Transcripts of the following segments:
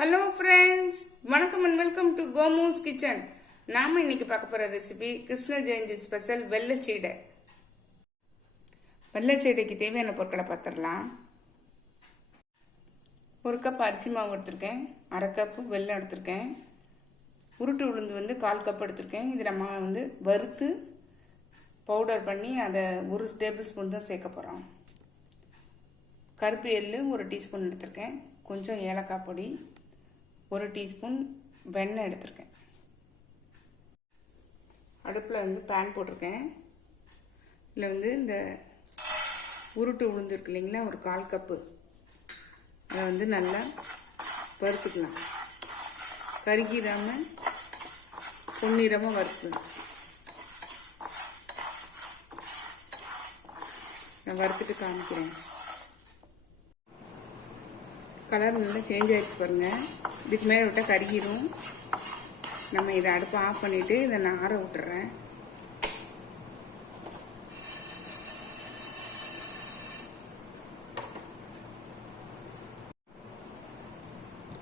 Hello friends, வணக்கம் and welcome to கோமூஸ் kitchen. நாம இன்னைக்கு பார்க்க போற ரெசிபி கிருஷ்ண ஜெயந்தி ஸ்பெஷல் வெள்ளச்சீடை. வெள்ளச்சீடைக்கு தேவையான பொருட்களை பார்த்துடலாம். ஒரு கப் அரிசி மாவு எடுத்திருக்கேன், அரை கப்பு வெல்லம் எடுத்திருக்கேன், உருட்டு உளுந்து 1/4 கப் எடுத்திருக்கேன். இது நம்ம வறுத்து பவுடர் பண்ணி அதை 1 டேபிள் ஸ்பூன் தான் சேர்க்க போகிறோம். கருப்பு எள்ளு 1 டீஸ்பூன் எடுத்திருக்கேன், கொஞ்சம் ஏலக்காய் பொடி, 1 டீஸ்பூன் வெண்ணெய் எடுத்திருக்கேன். அடுப்பில் பேன் போட்டிருக்கேன். இதில் இந்த உருட்டு உளுந்து இருக்கு இல்லைங்களா, ஒரு 1/4 கப்பு, அதை நல்லா வறுத்துக்கலாம். கருகிடாமல் பொன்னிறமாக வறுத்துக்கலாம். நான் வறுத்துட்டு காமிக்கிறேன். கலர் நல்லா சேஞ்ச் ஆகிடுச்சு பாருங்கள். இதுக்கு மேலே விட்டால் கருகிடும். நம்ம இதை அடுப்பை ஆஃப் பண்ணிவிட்டு இதை நான் ஆற விட்டுறேன்.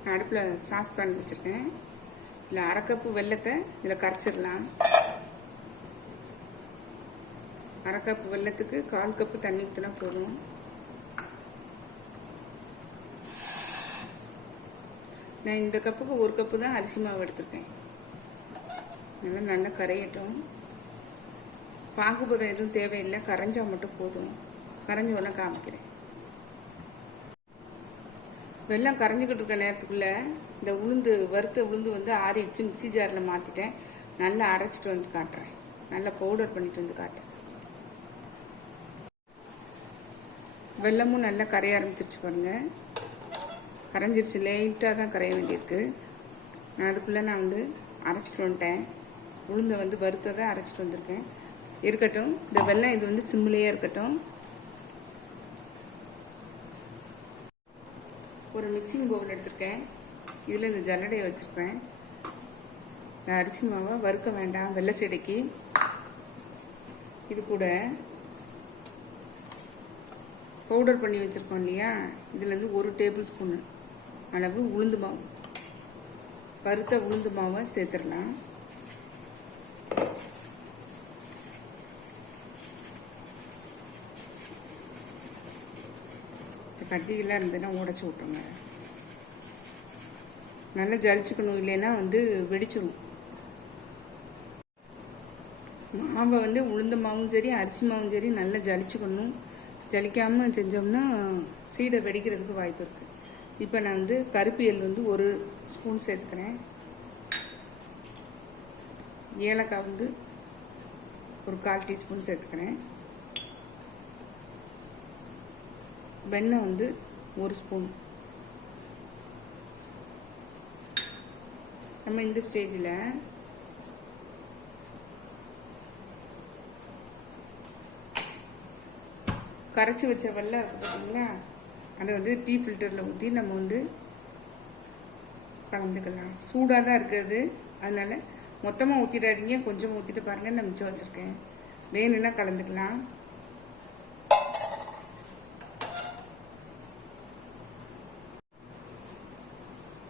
நான் அடுப்பில் சாஸ் பேன் வச்சுருக்கேன். இதில் அரை கப்பு வெல்லத்தை இதில் கரைச்சிடலாம். அரை கப்பு வெல்லத்துக்கு 1/4 கப்பு தண்ணி ஊற்றினா போதும். நான் இந்த கப்புக்கு 1 கப்பு தான் அரிசி மாவு எடுத்திருக்கேன். நல்லா கரையட்டும். பாகுபதம் எதுவும் தேவையில்லை, கரைஞ்சால் மட்டும் போதும். கரைஞ்ச உடனே காமிக்கிறேன். வெல்லம் கரைஞ்சிக்கிட்டு இருக்க நேரத்துக்குள்ளே இந்த வறுத்த உளுந்து ஆறிடுச்சு. மிக்சி ஜாரில் மாற்றிட்டேன். நல்லா அரைச்சிட்டு வந்து காட்டுறேன். நல்லா பவுடர் பண்ணிட்டு வந்து காட்டுறேன். வெல்லமும் நல்லா கரைய ஆரம்பிச்சிருச்சு பாருங்கள். கரைஞ்சிருச்சு, லைட்டாக தான் கரைய வேண்டியிருக்கு. அதுக்குள்ளே நான் அரைச்சிட்டு வந்துட்டேன். உளுந்தை வறுத்ததை அரைச்சிட்டு வந்திருக்கேன். இருக்கட்டும், இந்த வெல்லம் இது சிம்மிலேயே இருக்கட்டும். ஒரு மிக்சிங் பவுல் எடுத்திருக்கேன். இதில் இந்த ஜல்லடையை வச்சுருக்கேன். இந்த அரிசி மாவை வறுக்க வேண்டாம் வெள்ளச்சீடைக்கு. இது கூட பவுடர் பண்ணி வச்சுருக்கோம் இல்லையா, இதுலேருந்து 1 டேபிள் ஸ்பூன் அளவு உளுந்து மாவு, வறுத்த உளுந்து மாவை சேர்த்துடலாம். கட்டியெல்லாம் இருந்ததுன்னா உடச்சி விட்டுருங்க. நல்லா ஜலிச்சுக்கணும், இல்லைன்னா வெடிச்சிடும். மாவை உளுந்து மாவும் சரி அரிசி மாவும் சரி நல்லா ஜலிச்சுக்கணும். ஜலிக்காமல் செஞ்சோம்னா சீடை வெடிக்கிறதுக்கு வாய்ப்பு இருக்குது. இப்போ நான் கருப்பு எள் 1 ஸ்பூன் சேர்த்துக்கிறேன். ஏலக்காய் ஒரு 1/4 டீஸ்பூன் சேர்த்துக்கிறேன். வெண்ணெய் 1 ஸ்பூன். நம்ம இந்த ஸ்டேஜில் கரைச்சி வச்ச வெல்லம் இருக்குது பார்த்தீங்களா, அதை டீ ஃபில்டரில் ஊற்றி நம்ம கலந்துக்கலாம். சூடாக தான் இருக்குது, அதனால் மொத்தமாக ஊற்றிடாதீங்க. கொஞ்சம் ஊற்றிட்டு பாருங்கள், நான் மிச்சம் வச்சுருக்கேன். வேணும்னா கலந்துக்கலாம்.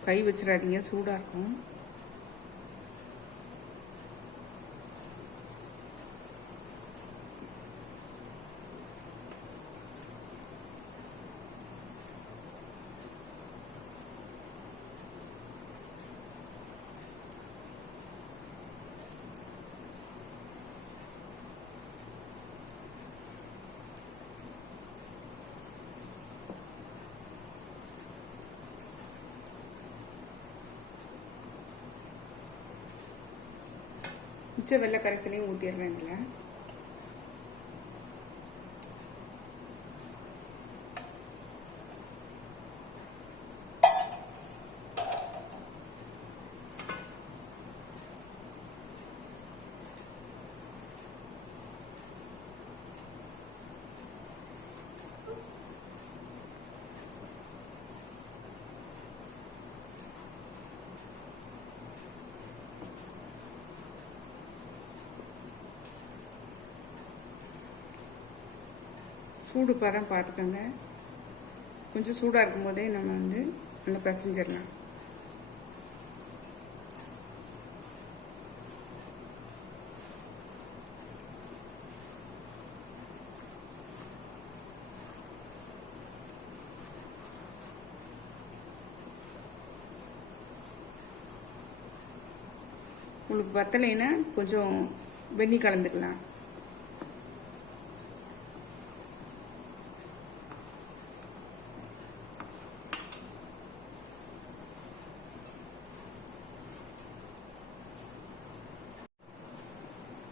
கை வச்சிடாதீங்க, சூடாக இருக்கும். மிச்ச வெள்ளை கரைசலையும் ஊற்றிடுறேன் இதில். சூடு பார்த்துக்கோங்க. கொஞ்சம் சூடாக இருக்கும் போதே நம்ம நல்லா பிசைஞ்சிடலாம். உங்களுக்கு பத்தலைன்னா கொஞ்சம் வெந்நீர் கலந்துக்கலாம்.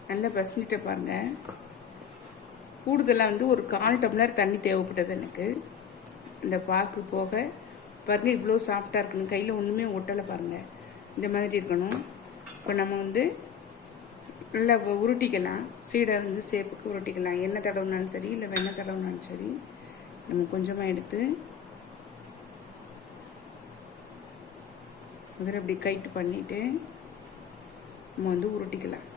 நல்லா பசங்கிட்ட பாருங்கள். கூடுதலாக வந்து ஒரு 1/4 டம்ளர் தண்ணி தேவைப்பட்டது எனக்கு. இந்த பாக்கு போக பாருங்கள், இவ்வளோ சாஃப்டாக இருக்கணும். கையில் ஒன்றுமே ஒட்டலை பாருங்கள். இந்த மாதிரி இருக்கணும். இப்போ நம்ம வந்து நல்லா உருட்டிக்கலாம். சீடை வந்து சேப்புக்கு உருட்டிக்கலாம். எண்ணெய் தடவுனாலும் சரி, இல்லை வெண்ணெய் தடவுனாலும் சரி. நம்ம கொஞ்சமாக எடுத்து முதல்ல இப்படி கைட்டு பண்ணிவிட்டு நம்ம வந்து உருட்டிக்கலாம்.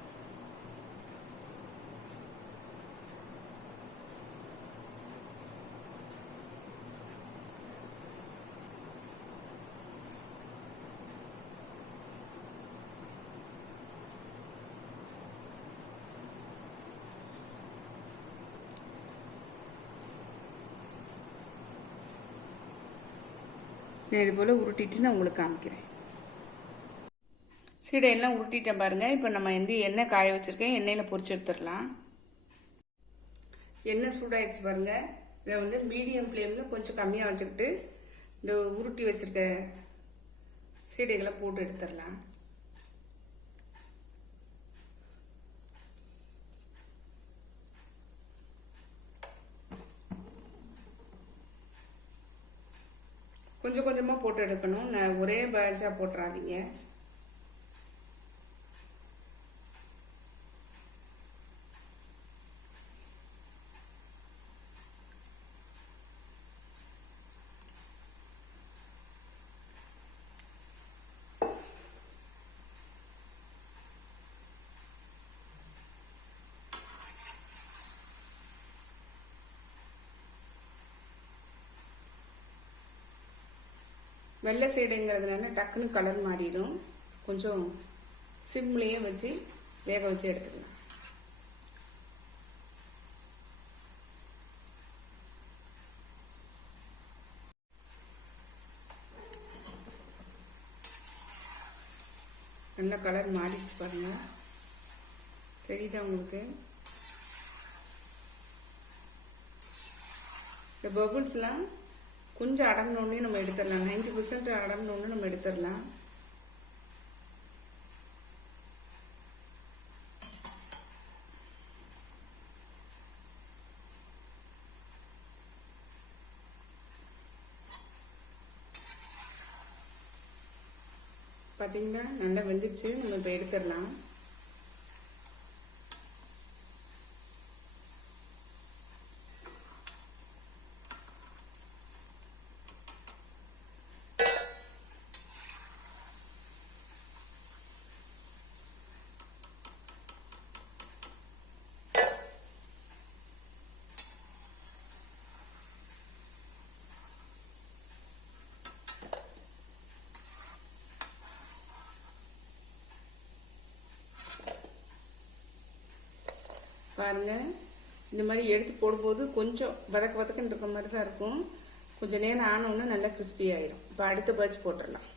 நான் இது போல் உருட்டிட்டு நான் உங்களுக்கு காமிக்கிறேன். சீடையெல்லாம் உருட்டிட்டேன் பாருங்கள். இப்போ நம்ம வந்து எண்ணெய் காய வச்சுருக்கேன். எண்ணெயில் பொரிச்சு எடுத்துடலாம். எண்ணெய் சூடாகிடுச்சு பாருங்கள். இதை வந்து மீடியம் ஃப்ளேமில் கொஞ்சம் கம்மியாக வச்சுக்கிட்டு இந்த உருட்டி வச்சுருக்க சீடைகளை போட்டு எடுத்துடலாம். கொஞ்சம் கொஞ்சமாக போட்டு எடுக்கணும். நான் ஒரே பேட்சாக போட்டுறாதீங்க. வெள்ளை சைடுங்கிறதுனால டக்குன்னு கலர் மாறிடும். கொஞ்சம் சிம்லேயே வச்சு வேக வச்சு எடுத்துக்கலாம். நல்லா கலர் மாறிடுச்சு பாருங்க. தெரியுதா உங்களுக்கு? இந்த பபுள்ஸ்லாம் கொஞ்சம் அடங்கினோடனே நம்ம எடுத்துடலாம். 90% அடங்கினோடனே நம்ம எடுத்துடலாம். பார்த்தீங்கன்னா நல்லா வெந்துச்சு. நம்ம இப்போ எடுத்துடலாம். பாருங்க, இந்த மாதிரி எடுத்து போடும்போது கொஞ்சம் வதக்குன்னு இருக்கிற மாதிரி தான் இருக்கும். கொஞ்சம் நேரம் ஆனோன்னா நல்லா கிறிஸ்பி ஆயிடும். இப்போ அடுத்த பேட்ச் போட்டுடலாம்.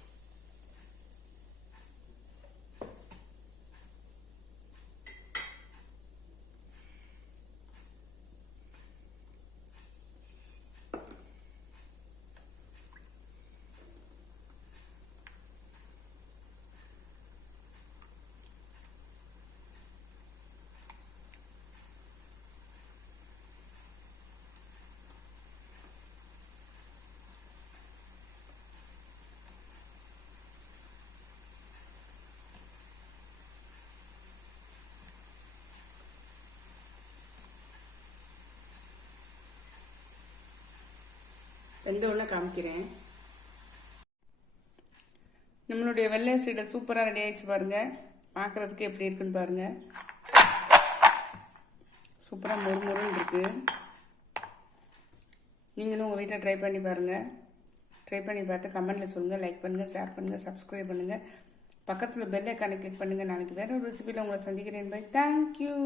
வெந்த உடனே காமிக்கிறேன். நம்மளுடைய வெள்ளை சீடை சூப்பராக ரெடி ஆயிடுச்சு பாருங்க. பார்க்குறதுக்கு எப்படி இருக்குன்னு பாருங்க. சூப்பராக மொறுமொறுன்னு இருக்கு. நீங்களும் உங்கள் வீட்டில் ட்ரை பண்ணி பாருங்கள். ட்ரை பண்ணி பார்த்து கமெண்ட்டில் சொல்லுங்கள். லைக் பண்ணுங்கள், ஷேர் பண்ணுங்கள், சப்ஸ்கிரைப் பண்ணுங்கள். பக்கத்தில் பெல் ஐக்கானை கிளிக் பண்ணுங்கள். நாளைக்கு வேறு ஒரு ரெசிபியில் உங்களை சந்திக்கிறேன். பை. தேங்க்யூ.